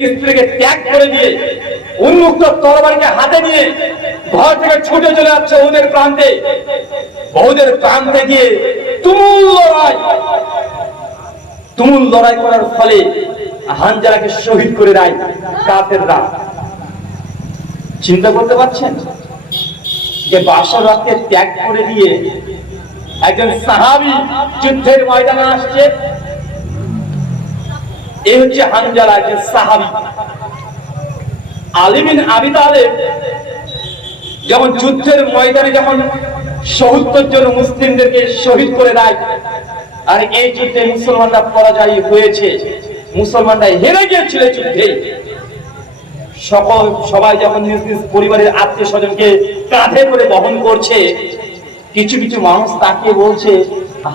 স্ত্রীকে ত্যাগ করে দিয়ে উন্মুক্ত তরবারিকে হাতে নিয়ে ঘর থেকে ছুটে চলে যাচ্ছে ওদের প্রান্তে। ওদের প্রান্তে গিয়ে তুমুল লড়াই করার ফলে হানজালাকে শহীদ করে দেয় কাফেররা। চিন্তা করতে পারছেন যে বাসর রাতকে ত্যাগ করে দিয়ে একজন সাহাবী যুদ্ধের ময়দানে আসছে। এই হচ্ছে হানজালা, একজন সাহাবী। আলী বিন আবি তালেব যখন যুদ্ধের ময়দানে যখন ৭০ জন মুসলিমদেরকে শহীদ করে দেয়, আর এই যুদ্ধে মুসলমানরা পরাজয় হয়েছে, মুসলমানরা হেরে গিয়েছিল যুদ্ধে। সবাই যখন নিজ নিজ পরিবারের আত্মীয় স্বজনকে কাঁধে করে বহন করছে, কিছু কিছু মানুষ তাকিয়ে বলছে,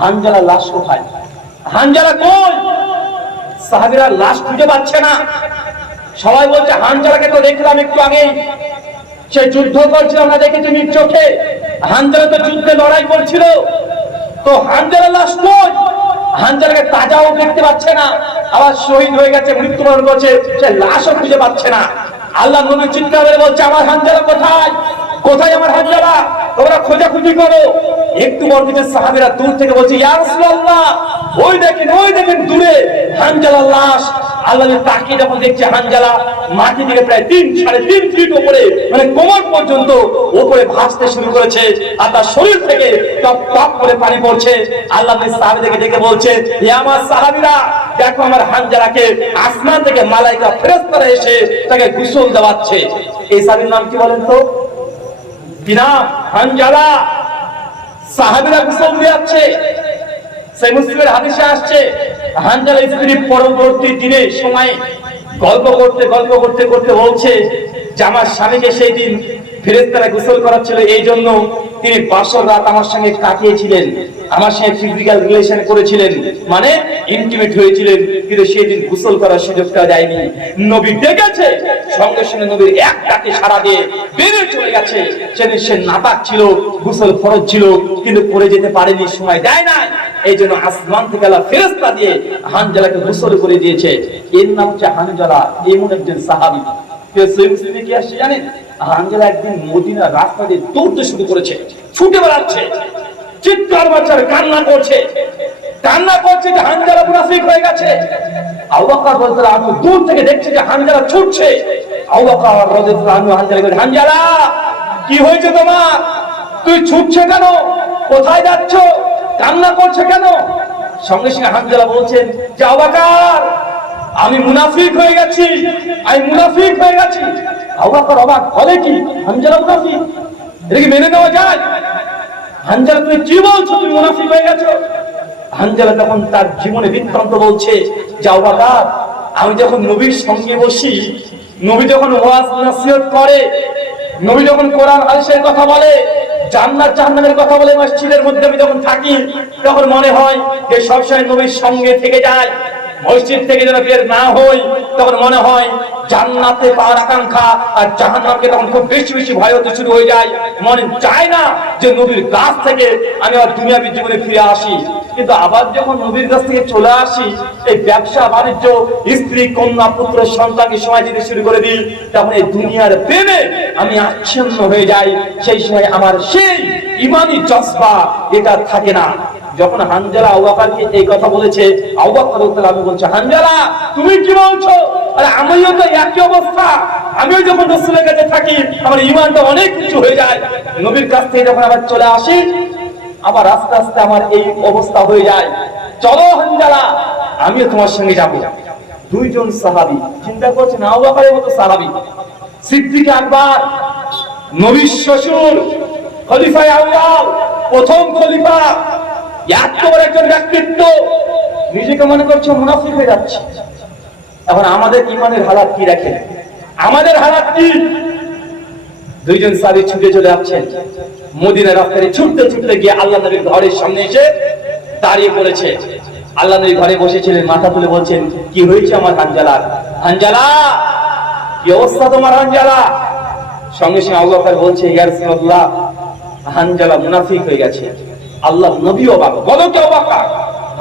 হানজালা লাশ কোথায়? হানজালা কই? সাহাবীরা লাশ খুঁজে পাচ্ছে না। সবাই বলছে, হানজালাকে তো দেখলাম একটু আগেই, সে যুদ্ধ করছিল, আমরা দেখেছি নিজ চোখে। হানজালা তো যুদ্ধে লড়াই করছিল, তো হানজালা লাশ কই? হানজালাকে তাজাও দেখতে পাচ্ছে না, আবার শহীদ হয়ে গেছে, মৃত্যুবরণ করছে, সে লাশও খুঁজে পাচ্ছে না। আল্লাহ নবী চিৎকার করে বলছে, আমার হানজালা কোথায়? কোথায় আমার হানজালা? তোমরা খোঁজাখুঁজি করো। একটু পর কিছু সাহাবীরা দূর থেকে বলছে, ইয়া রাসূলুল্লাহ, ওই দেখেন দূরে হানজালার লাশ। আল্লাহ তাকিয়ে যখন দেখছে হানজালা মাটি থেকে প্রায় ৩-৩.৫ ফিট উপরে, মানে কোমর পর্যন্ত উপরে ভাসতে শুরু করেছে, আর তার শরীর থেকে টপ টপ করে পানি পড়ছে। আল্লাহ সাহাবীদেরকে ডেকে বলছে, হে আমার সাহাবীরা, দেখো আমার হানজালাকে আসমান থেকে মালায়েকা ফেরেশতারা এসে তাকে গোসল দেওয়াচ্ছে। এই সাহাবীর নাম কি বলেন তো? বিনাম হানজালা। সাহাবীরা গোসল দিচ্ছে। সেই মুসলিমের হাদিসে আসছে, হানজালা স্ত্রী পরবর্তী দিনে সময় গল্প করতে বলছে যে আমার স্বামীকে সেই দিন ফেরেশতারা গোসল করাচ্ছিল, এই জন্য তিনি বাসর রাত আমার সঙ্গে কাটিয়েছিলেন, আমার সঙ্গে ফিজিক্যাল রিলেশন করেছিলেন, মানে ইন্টিমেট হয়েছিলেন, কিন্তু সেই দিন গোসল করার সুযোগটা দেয়নি। নবী ডেকেছে, সঙ্গে সঙ্গে নবীর এক ডাকে সাড়া দিয়ে বেরিয়ে চলে গেছে। সেদিন সে নাপাক ছিল, গোসল ফরজ ছিল, কিন্তু করে যেতে পারেনি, সময় দেয় না। এই জন্য আসমান থেকে আল্লাহ ফেরেশতা দিয়ে হানজালাকে গোসল করে দিয়েছে। এর নাম হচ্ছে হানজালা, এমন একজন সাহাবী। মুসলিমে কি আসছে জানেন? হানজালা একদিন মদিনার রাস্তা দিয়ে দৌড়তে শুরু করেছে, ছুটে বেড়াচ্ছে, চিৎকার বাচ্চার কান্না করছে যে হানজালা মুনাফিক হয়ে গেছে। আবু বকর রাদিয়াল্লাহু আনহু দূর থেকে দেখছে যে হানজালা ছুটছে। আবু বকর রাদিয়াল্লাহু আনহু হানজালাকে বলে, হানজালা কি হয়েছে তোমার? তুই ছুটছে কেন? কোথায় যাচ্ছ? কান্না করছে কেন? সঙ্গে সঙ্গে হানজালা বলছেন যে, আবু বকর, আমি মুনাফিক হয়ে গেছি। আবু বকর অবাক, বলে কি হানজালা মুনাফিক? এটা কি মেনে নেওয়া যায়? হানজালা, তুমি কি বলছো? তুমি মুনাফিক হয়ে গেছো? হানজালা তখন তার জীবনে বৃত্তান্ত বলছে, যে আবু বকর, আমি যখন নবীর সঙ্গে বসি, নবী যখন ওয়াজ নসিহত করে, নবী যখন কোরআন হাদিসের কথা বলে, জান্নাত জাহান্নামের কথা বলে, মসজিদের মধ্যে আমি যখন থাকি, তখন মনে হয় যে সবসময় নবীর সঙ্গে থেকে যায়। মসজিদ থেকে যেন বের না হই, তখন মনে হয় জান্নাতে পাওয়ার আকাঙ্ক্ষা, আর জাহান্নামকে তখন খুব বেশি বেশি ভয় হতে শুরু হয়ে যায়। মনে চায় না যে নবীর কাছ থেকে আমি আবার দুনিয়াবী জীবনে ফিরে আসি। কিন্তু আবার যখন নবীর কাছ থেকে চলে আসি, এই ব্যবসা বাণিজ্য, স্ত্রী কন্যা পুত্র সন্তানকে সময় দিতে শুরু করে দিই, তখন এই দুনিয়ার প্রেমে আমি আচ্ছন্ন হয়ে যাই। সেই সময় আমার সেই ইমানি জজবা এটা থাকে না। যখন হানজালা আবু বকরকে এই কথা বলেছে, আবু বকর রাদিয়াল্লাহু আনহু বলছে, হানজালা তুমি কি বলছো? আরে আমিও তো একই অবস্থা, আমিও যখন রাসূলের কাছে থাকি আমার ঈমানটা অনেক কিছু হয়ে যায়, নবীর কাছ থেকে যখন আবার চলে আসি, আবার আস্তে আস্তে আমার এই অবস্থা হয়ে যায়। চলো হানজালা, আমিও তোমার সঙ্গে যাব। দুইজন সাহাবী চিন্তা করছেন, আবু বকরের মতো সাহাবী, সিদ্দিক আকবর, নবীর শ্বশুর, খলিফায়ে আউয়াল, প্রথম খলিফা, এত বড় একজন ব্যক্তিত্ব, নিজেকে মনে করছে মুনাফিক হয়ে যাচ্ছে। এখন আমাদের ঈমানের হালাত কি দেখেন? আমাদের হালাত কি? দুইজন সাহাবী ছুটে চলে যাচ্ছেন, মদিনার রাস্তায় ছুটতে গিয়ে আল্লাহ নবীর ঘরের সামনে এসে দাঁড়িয়ে পড়েছে। আল্লাহ নবী ঘরে বসেছিলেন, মাথা তুলে বলছেন, কি হয়েছে আমার হানজালা? হানজালা কি অবস্থা তোমার হানজালা? সঙ্গে সঙ্গে আবু বকর বলছে, ইয়া রাসূলুল্লাহ, হানজালা মুনাফিক হয়ে গেছে। আল্লাহ নবী অবাক, বলো কি অবাক?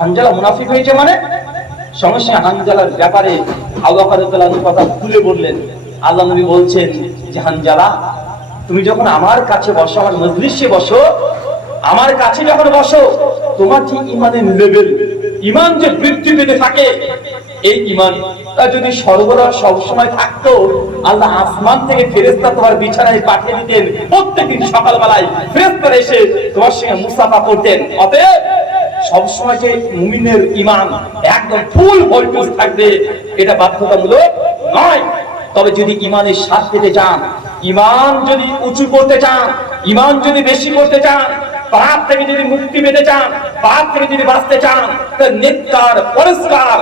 হানজালা মুনাফিক হয়েছে মানে? সঙ্গে সঙ্গে হানজালার ব্যাপারে আবু বকর রাদিয়াল্লাহু আনহু কথা খুলে বললেন। আল্লাহ নবী বলছেন যে হানজালা, তুমি যখন আমার কাছে বসো, আমার মজলিসে বসো, আমার কাছে যখন বসো, তোমার যে ইমানের লেভেল, ইমান যে বৃদ্ধি পেতে থাকে, এই ইমান যদি সর্বদা সবসময় থাকতো, আল্লাহ আসমান থেকে ফেরেশতা তোমার বিছানায় পাঠিয়ে দিতেন, প্রত্যেকদিন সকালবেলায় ফেরেশতারা এসে তোমার সঙ্গে মুসাফা করতেন। অতএব সবসময় যে মুমিনের ইমান একদম ফুল ভোল্টেজ থাকবে, এটা বাধ্যতামূলক নয়। তবে যদি ইমানের স্বাদ পেতে চান, ইমান যদি উঁচু করতে চান, ইমান যদি বেশি করতে চান, পাপ থেকে যদি মুক্তি পেতে চান, পাপ থেকে যদি বাঁচতে চান, নেককার পরিষ্কার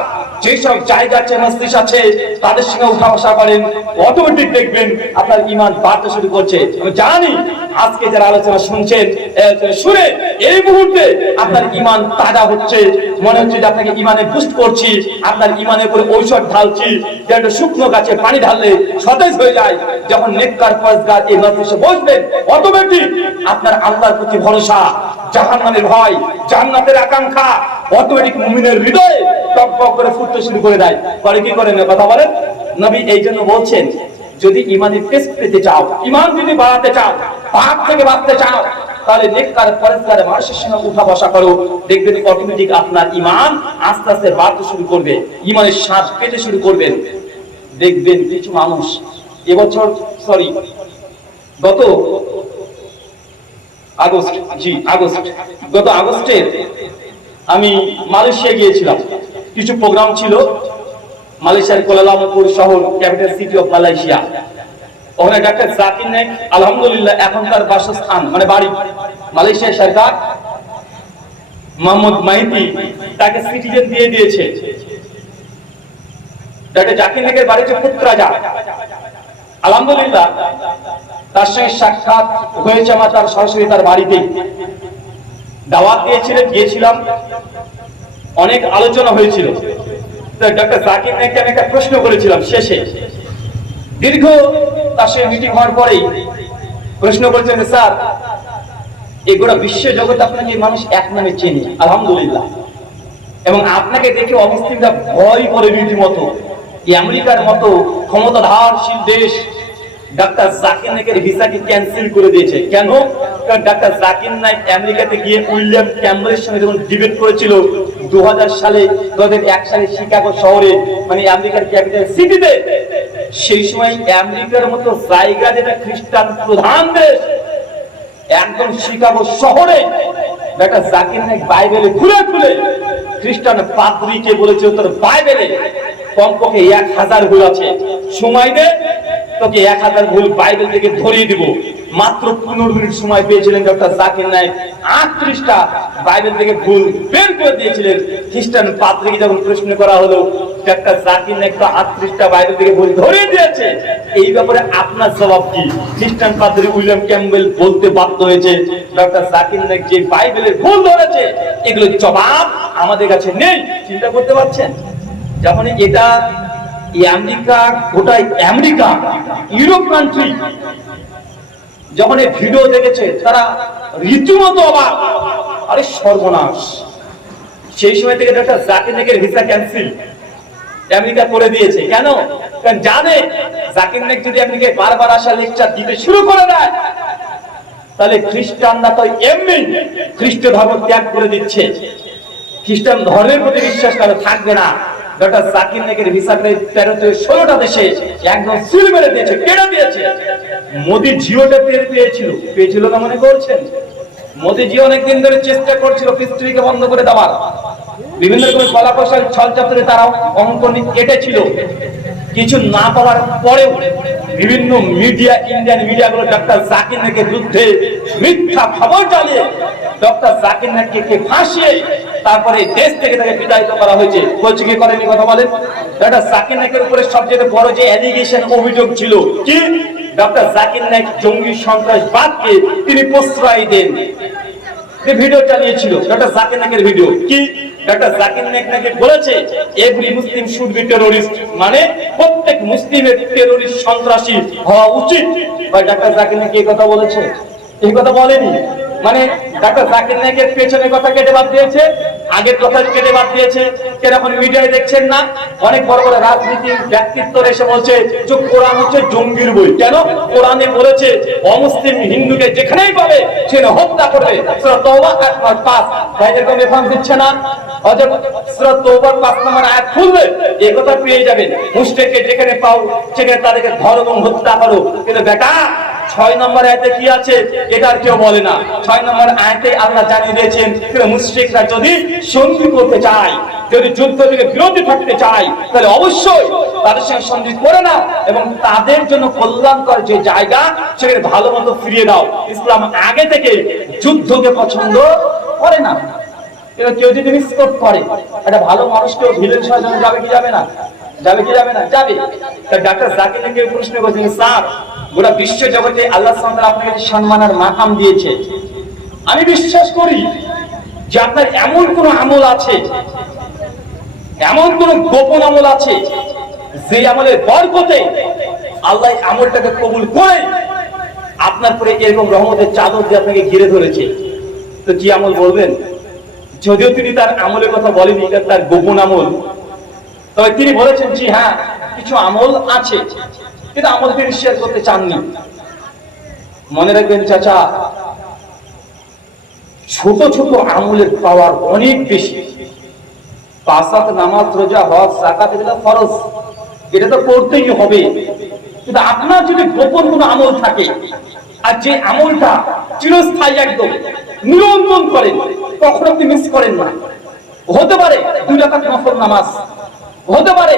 যেসব জায়গা আছে, মসজিদ আছে, তাদের সঙ্গে উঠা বসা করেন, অটোমেটিক দেখবেন আপনার ইমান বাড়তে শুরু করছে। আমি জানি আজকে যারা আলোচনা শুনছেন, শুনে এই মুহূর্তে আপনার ইমান তাজা হচ্ছে, মনে হচ্ছে যে আপনাকে ইমানে বুস্ট করছি, আপনার ইমানের উপরে ঔষধ ঢালছি, যেটা শুকনো গাছে পানি ঢাললে সতেজ হয়ে যায়। যখন নেককার পরিষ্কার এই মজলিসে বসবেন, অটোমেটিক আপনার আল্লাহর প্রতি ভরসা, জাহান্নামের ভয়, জান্নাতের আকাঙ্ক্ষা অটোমেটিক মুমিনের হৃদয়ে টকবক করে ফুটতে শুরু করে দেয়। পরে কি করেন কথা বলেন? নবী এই জন্য বলছেন, যদি ইমানের টেস্ট পেতে চাও, ইমান যদি বাড়াতে চাও, পাপ থেকে বাঁচতে চাও, তাহলে নেককার পরিষ্কার মানুষের সঙ্গে উঠা বসা করো, দেখবেন অটোমেটিক আপনার ইমান আস্তে আস্তে বাড়তে শুরু করবে, ইমানের শ্বাস পেতে শুরু করবেন। দেখবেন কিছু মানুষ এবছর গত আগস্টে আমি মালয়েশিয়া গিয়েছিলাম, কিছু প্রোগ্রাম ছিল। মালয়েশিয়ার কুয়ালালামপুর শহর, ক্যাপিটাল সিটি অফ মালয়েশিয়া। ওখানে ডাক্তার জাকির নায়েক আলহামদুলিল্লাহ এখন তার বাসস্থান মানে বাড়ি মালয়েশিয়া সরকার মোহাম্মদ মাইতি তাকে সিটিজেন দিয়ে দিয়েছে। ডাক্তার জাকির নায়েকের বাড়ি হচ্ছে পুত্রাজা। আলহামদুলিল্লাহ তার সঙ্গে সাক্ষাৎ হয়েছে আমার, তার সরাসরি তার বাড়িতেই দাওয়াত দিয়েছিলেন, গিয়েছিলাম, অনেক আলোচনা হয়েছিল। ডক্টর জাকির নায়েককে আমি একটা প্রশ্ন করেছিলাম শেষে, দীর্ঘ তার সঙ্গে মিটিং হওয়ার পরেই প্রশ্ন করেছেন, স্যার এই গোটা বিশ্ব জগতে আপনাকে মানুষ এক নামে চেনে আলহামদুলিল্লাহ, এবং আপনাকে দেখে অমুসলিমরা ভয় করে রীতিমতো। আমেরিকার মতো ক্ষমতাধরশীল দেশ ডাক্তার জাকির নায়েকের ভিসাকে ক্যান্সেল করে দিয়েছে। কেন? কারণ ডাক্তার জাকির নায়েক আমেরিকাতে গিয়ে উইলিয়াম ক্যাম্বেলের সঙ্গে যখন ডিবেট করেছিল 2001 সালে শিকাগো শহরে, মানে আমেরিকার ক্যাপিটাল সিটিতে, সেই সময় আমেরিকার মতো জায়গা যেটা খ্রিস্টান প্রধান দেশ, একদম শিকাগো শহরে ডাক্তার জাকির নায়েক বাইবেলে খুলে খুলে খ্রিস্টান পাদ্রীকে বলেছে তোর বাইবেলে কমপক্ষে 1000 ভুল আছে, সময় দে তোকে 1000 ভুল বাইবেল থেকে ধরিয়ে দিব। মাত্র 15 মিনিট সময় পেয়েছিলেন ডক্টর জাকির নায়েক, 38টা বাইবেল থেকে ভুল বের করে দিয়েছিলেন। খ্রিস্টান পাদ্রীকে যখন প্রশ্ন করা হলো, ডক্টর জাকির নায়েক তো 38টা বাইবেল থেকে ভুল ধরিয়ে দিয়েছে, এই ব্যাপারে আপনার জবাব কি? খ্রিস্টান পাদ্রী উইলিয়াম ক্যাম্বেল বলতে বাধ্য হয়েছে, ডক্টর জাকির নায়েক যে বাইবেলের ভুল ধরেছে এগুলোর জবাব আমাদের কাছে নেই। চিন্তা করতে পারছেন? যখন এটা আমেরিকা, গোটাই আমেরিকা, ইউরোপ কান্ট্রি যখন এই ভিডিও দেখেছে তারা রীতিমতো অবাক, আরে সর্বনাশ। সেই সময় থেকে ডক্টর জাকির নায়েকের ভিসা ক্যান্সেল আমেরিকা করে দিয়েছে। কেন? কারণ জানে জাকির নায়েক যদি আমেরিকায় বারবার আসা লেকচার দিতে শুরু করে দেয়, তাহলে খ্রিস্টানরা তো এমনি খ্রিস্ট ধর্ম ত্যাগ করে দিচ্ছে, খ্রিস্টান ধর্মের প্রতি বিশ্বাস কারো থাকবে না। ডক্টর জাকির নায়েকের ভিসা করে 13 থেকে 16টা দেশে একদম সিল মেরে দিয়েছে, কেটে দিয়েছে। মোদি জিওটা পেয়েছিল না মনে করছেন? মোদি জিও অনেকদিন ধরে চেষ্টা করছিল পৃথিবীকে বন্ধ করে দেওয়ার, বিভিন্ন রকমের কলাকৌশল ছলচাতুরে তারাও অঙ্কন কেটেছিল। কিছু না পাওয়ার পরেও বিভিন্ন মিডিয়া, ইন্ডিয়ান মিডিয়াগুলো ডক্টর জাকির নায়েকের বিরুদ্ধে মিথ্যা খবর চালিয়ে ডক্টর জাকির নায়েককে ফাঁসিয়ে তারপরে দেশ থেকে তাকে বিতাড়িত করা হয়েছে। বলছে কি করেনি কথা বলেন? ডক্টর জাকির নায়েকের উপরে সবচেয়ে বড় যে অ্যালিগেশন, অভিযোগ ছিল কি, ডক্টর জাকির নায়েক জঙ্গি সন্ত্রাসবাদকে তিনি প্রশ্রয় দেন। যে ভিডিও চালিয়েছিল ডক্টর জাকির নায়েকের ভিডিও কি, ডক্টর জাকির নায়েক নাকি বলেছে every Muslim should be terrorist, মানে প্রত্যেক মুসলিমের টেররিস্ট, সন্ত্রাসী হওয়া উচিত। ভাই ডক্টর জাকির নায়েক এই কথা বলেছে? এই কথা বলেনি। মানে ডাক্তার জাকির নায়েকের পেছনের কথা কেটে বাদ দিয়েছে, আগের কথা কেটে বাদ দিয়েছে। কেন এখন মিডিয়ায় দেখছেন না অনেক বড় বড় রাজনীতির ব্যক্তিত্ব এসে বলছে যে কোরআন হচ্ছে জঙ্গির বই। কেন? কোরআনে বলেছে অমুসলিম হিন্দুকে যেখানেই পাবে সেখানে হত্যা করবে। সূরা তওবা 5 ভাই এরকম রেফারেন্স দিচ্ছে না? অতএব সূরা তওবার 5 নম্বর আয়াত খুলবে এই কথা পেয়ে যাবেন, মুশরিককে যেখানে পাও সেখানে তাদেরকে ধরো এবং হত্যা করো। কিন্তু বেটা 6 নম্বর আয়াতে কি আছে এটা আর কেউ বলে না। 6 নম্বর আয়াতে আল্লাহ জানিয়ে দিয়েছেন মুশরিকরা যদি সন্ধি করতে চায়, যদি যুদ্ধ থেকে বিরতি থাকতে চায়, তাহলে অবশ্যই তাদের সঙ্গে সন্ধি করে নাও এবং তাদের জন্য কল্যাণকর যে জায়গা সেখানে ভালো মতো ফিরিয়ে দাও। ইসলাম আগে থেকে যুদ্ধকে পছন্দ করে না। কেউ যদি মিসকোট করে একটা ভালো মানুষকেও ভিলেন সাজানো যাবে কি যাবে না? যাবে কি যাবে না? যাবে। ডাক্তার জাকির নায়েক প্রশ্ন করেছেন, স্যার গোটা বিশ্ব জগতে আল্লাহ সুবহানাহু ওয়া তাআলা আপনাকে সম্মান আর মাকাম দিয়েছে, আমি বিশ্বাস করি যে আপনার এমন কোন আমল আছে, এমন কোন গোপন আমল আছে যে আমলের বরকতে আল্লাহ আমলটাকে কবুল করে আপনার পরে এরকম রহমতের চাদর দিয়ে আপনাকে ঘিরে ধরেছে। তো কি আমল বলবেন? যদিও তিনি তার আমলের কথা বলেনি, এটা তার গোপন আমল, তবে তিনি বলেছেন জি হ্যাঁ কিছু আমল আছে, কিন্তু আমল তিনি শেয়ার করতে চাননি। মনে রাখবেন চাচা, ছোট ছোট আমলের পাওয়ার অনেক বেশি। 5 ওয়াক্ত নামাজ, রোজা, হজ, যাকাত এগুলো ফরজ, এটা তো করতেই হবে। কিন্তু আপনার যদি গোপন কোনো আমল থাকে আর যে আমলটা চিরস্থায়ী একদম নিরন্তর করেন, কখনো আপনি মিস করেন না। হতে পারে 2 রাকাত নফল নামাজ, হতে পারে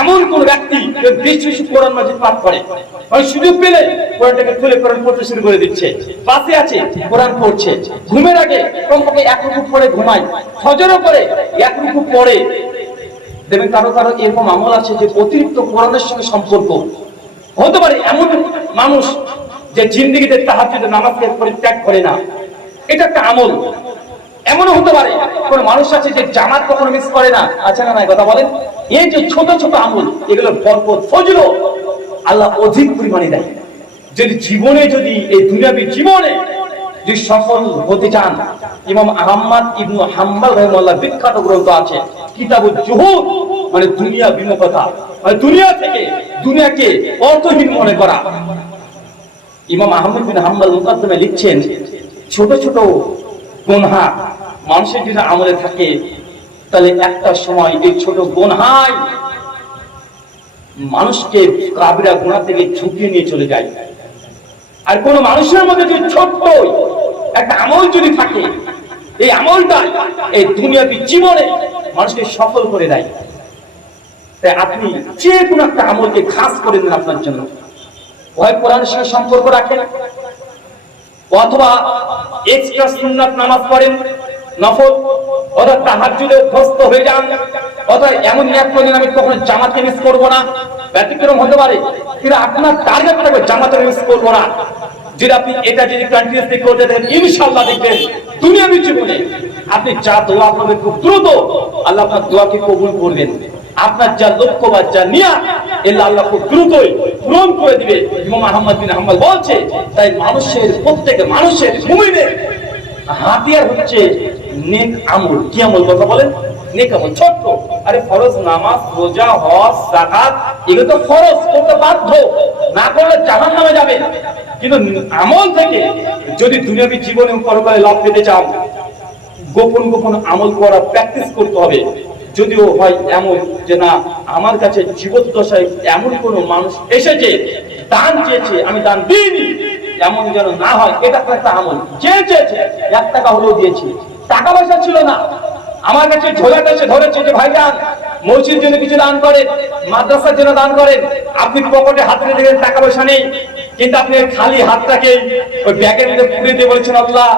এমন কোন ব্যক্তি বেশি বেশি কোরআন মাজিদ পাঠ করে, মানে সুযোগ পেলে কোরআনটাকে খুলে কোরআন পড়তে শুরু করে দিচ্ছে, পাশে আছে কোরআন পড়ছে, ঘুমের আগে কমপক্ষে 1 রুকু পড়ে ঘুমায়, ফজরও পড়ে 1 রুকু পড়ে। দেখবেন কারো কারো এরকম আমল আছে যে অতিরিক্ত কোরআনের সঙ্গে সম্পর্ক। হতে পারে এমন মানুষ যে জিন্দেগিতে তাহাজ্জুদের নামাজকে পরিত্যাগ করে না, এটা একটা আমল। এমনও হতে পারে কোন মানুষ আছে যে জামাত কখনো মিস করে না, আছে না? নাই কথা বলেন। এই যে ছোট ছোট আমল, এগুলো বরকত ফজল আল্লাহ অধিক পরিমাণে দেয়। যদি জীবনে, যদি এই দুনিয়াবী জীবনে যদি সফল হতে চান, ইমাম আহমদ ইবনে হাম্বল রাহিমাহুল্লাহ বিখ্যাত গ্রন্থ আছে কিতাবুজ জুহুদ, মানে দুনিয়া বিমুখতা, মানে দুনিয়া থেকে দুনিয়াকে অর্থহীন মনে করা। ইমাম আহমদ বিন হাম্বল মুকাদ্দমে লিখছেন ছোট ছোট গুনাহ মানুষের যদি আমলে থাকে তাহলে একটা সময় এই ছোট গুনাহই মানুষকে কাবিরা গুনাহ থেকে ঝুঁকিয়ে নিয়ে চলে যায়। আর কোন মানুষের মধ্যে যদি ছোট্ট একটা আমল যদি থাকে, এই আমলটা এই দুনিয়াবী জীবনে মানুষকে সফল করে দেয়। তাই আপনি যে কোনো একটা আমলকে খাস করে নেন আপনার জন্য, হয় কোরআনের সঙ্গে সম্পর্ক রাখেন, অথবা এক্সট্রা সুন্নাত নামাজ পড়েন নফল, অথবা তাহাজ্জুদে অভ্যস্ত হয়ে যান, অথবা এমন নিয়ত করেন আমি কখনো জামাতে মিস করব না। ব্যতিক্রম হতে পারে, কিন্তু আপনার টার্গেট থাকবে জামাতে মিস করব না। যদি আপনি এটা যদি কন্টিনিউয়াসলি করতে থাকেন, ইনশাআল্লাহ দেখবেন দুনিয়াবী জীবনে আপনি যা দোয়া করবেন খুব দ্রুত আল্লাহ আপনার দোয়াকে কবুল করবেন। আপনার যা লক্ষ্য বা যা নিয়ত, এগুলো আল্লাহ খুব দ্রুতই পূরণ করে দিবে। ইমাম আহমদ বিন হাম্বল বলছে, তাই মানুষের, প্রত্যেক মানুষের, মুমিনের হাতিয়ার হচ্ছে নেক আমল। কি আমল? কথা বলেন। নেক আমল ছোট্ট, আরে ফরজ নামাজ, রোজা, হজ, যাকাত এগুলো তো ফরজ, করতে বাধ্য, না করলে জাহান্নামে যাবে। কিন্তু আমল থেকে যদি দুনিয়াবী জীবনে পরকালে লাভ পেতে চান, গোপন গোপন আমল করা প্র্যাকটিস করতে হবে। যদিও হয় এমন যে না আমার কাছে জীবদ্দশায় এমন কোন মানুষ এসেছে দান চেয়েছে আমি দান দিইনি, এমন যেন না হয়। এটা একটা আমল। যে চেয়েছে 1 টাকা হলেও দিয়েছি, টাকা পয়সা ছিল না, আমার কাছে ঝোলাটা এসে ধরেছে যে ভাইজান মসজিদের জন্য কিছু দান করেন, মাদ্রাসার জন্য দান করেন। আপনি পকেটে হাত রেখে দেখেন টাকা পয়সা নেই, কিন্তু আপনি খালি হাতটাকে ওই ব্যাগের মধ্যে পুরে দিয়ে বলেছেন আল্লাহ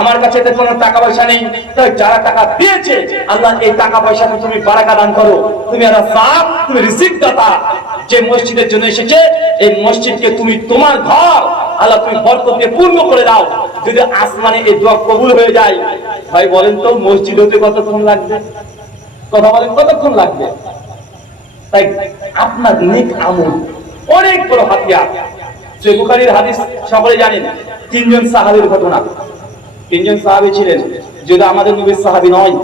আমার কাছে তো কোনো টাকা পয়সা নেই, তাই যারা টাকা দিয়েছে আল্লাহ এই টাকা পয়সাকে তুমি বারাকা দান করো, তুমি আর সাফ, তুমি রিজিক দাতা। যে মসজিদের জন্য এসেছে এই মসজিদকে তুমি তোমার ঘর আল্লাহ তুমি বরকত দিয়ে পূর্ণ করে দাও। যদি আসমানে এই দোয়া কবুল হয়ে যায়, ভাই বলেন তো মসজিদ হতে কতক্ষণ লাগবে? কথা বলেন, কতক্ষণ লাগবে? তাই আপনার নেক আমল অনেক বড় হাতিয়ার। সহিহ বুখারীর হাদিস সকলে জানেন, 3 জন সাহাবীর ঘটনা। তিনজন সাহাবী ছিলেন, যদি আমাদের নবীর সাহাবী নয়,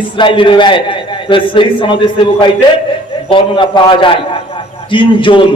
ইসরাইলি রিওয়ায়াত, তো সেই সনদে সে বুখারীতে বর্ণনা পাওয়া যায় তিনজন